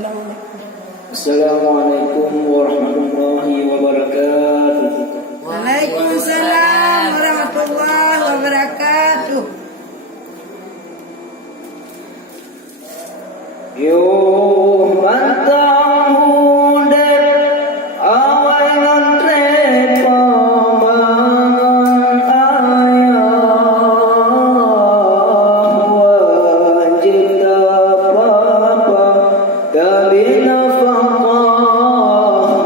Assalamualaikum warahmatullahi wabarakatuh. Waalaikumsalam warahmatullahi wabarakatuh. Yo mantap muda awal ngantre pembangun ayah wajib apa dari nafkah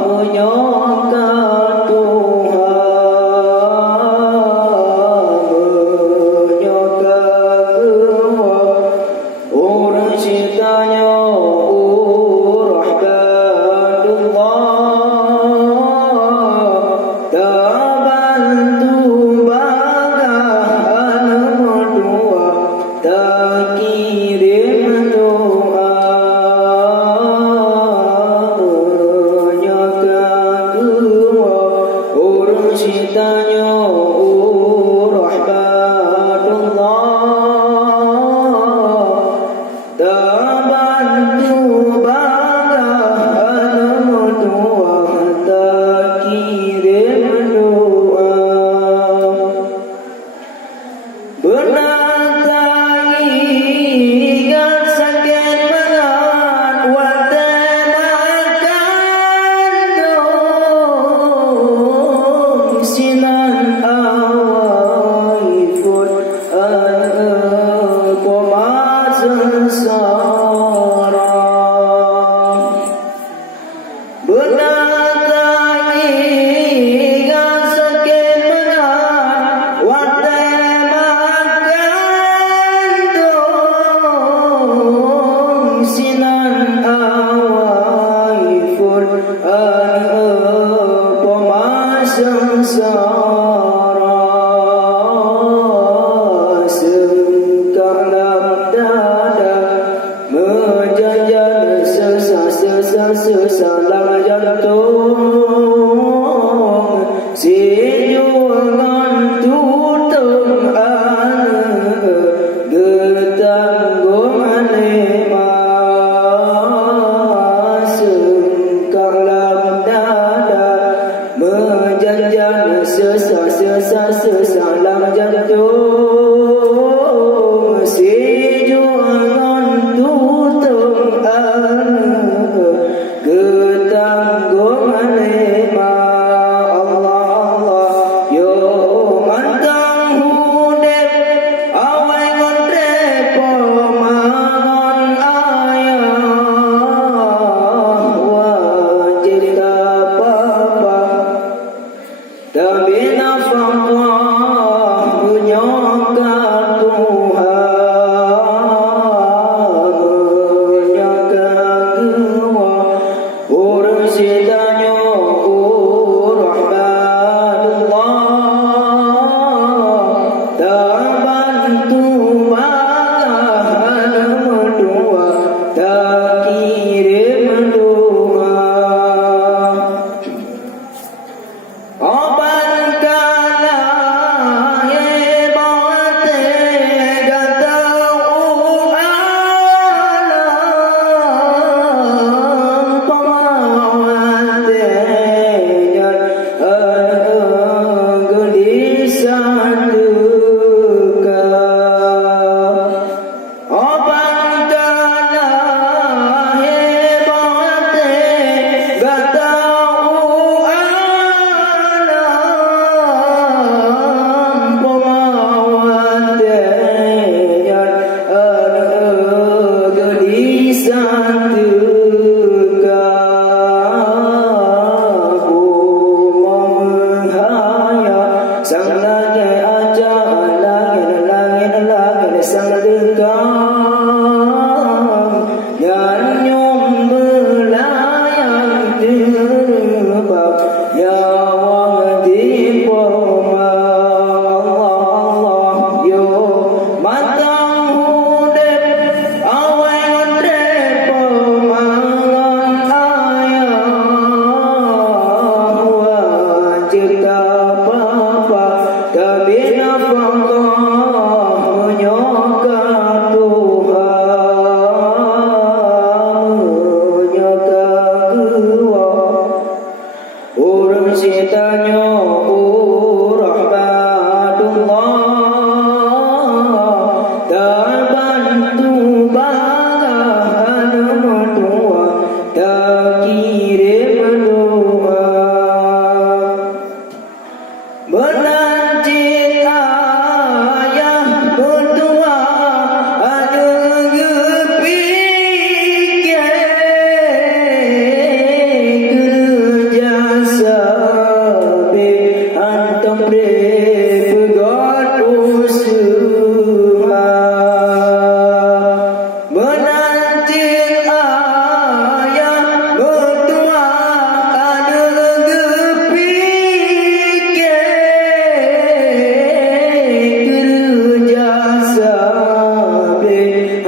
menyokong Tuhan menyokong orang cintanya sesalah jantung sijuangan tutung getanggungan emas sengkarlam dada menjanjan sesalah jantung sijuangan tutung getanggungan emas Allah yo mantang hudep awai ngontre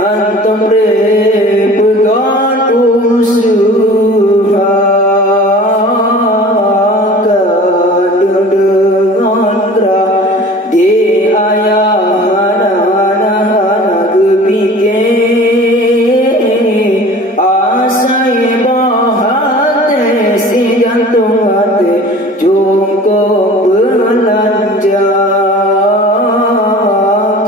antum repegan usaha kadang dengan gerah di ayah anak-anak kepikir asai bahate si jantung hati cukup belanja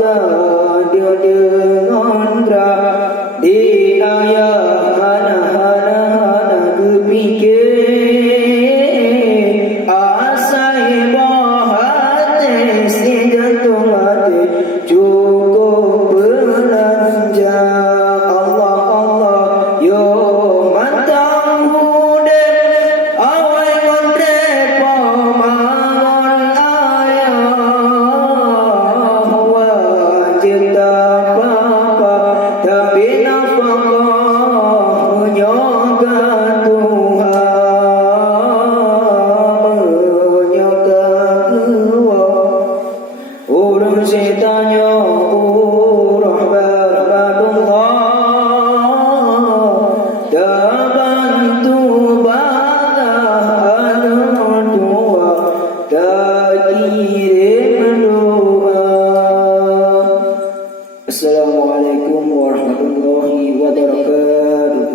kadang dengan gerah di ayah anak-anak kepikir asai bahate si jantung hati cukup belanja Allah Allah yo mantang hude awai kontre pamangon ayah wajib tak apa tapi nafkah menyoga Tuhan menyoga Urung setanya urah berbatullah dah bantu badan tua dah kirim doa. Assalamualaikum warahmatullahi wabarakatuh.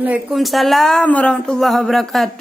Waalaikumsalam warahmatullahi wabarakatuh.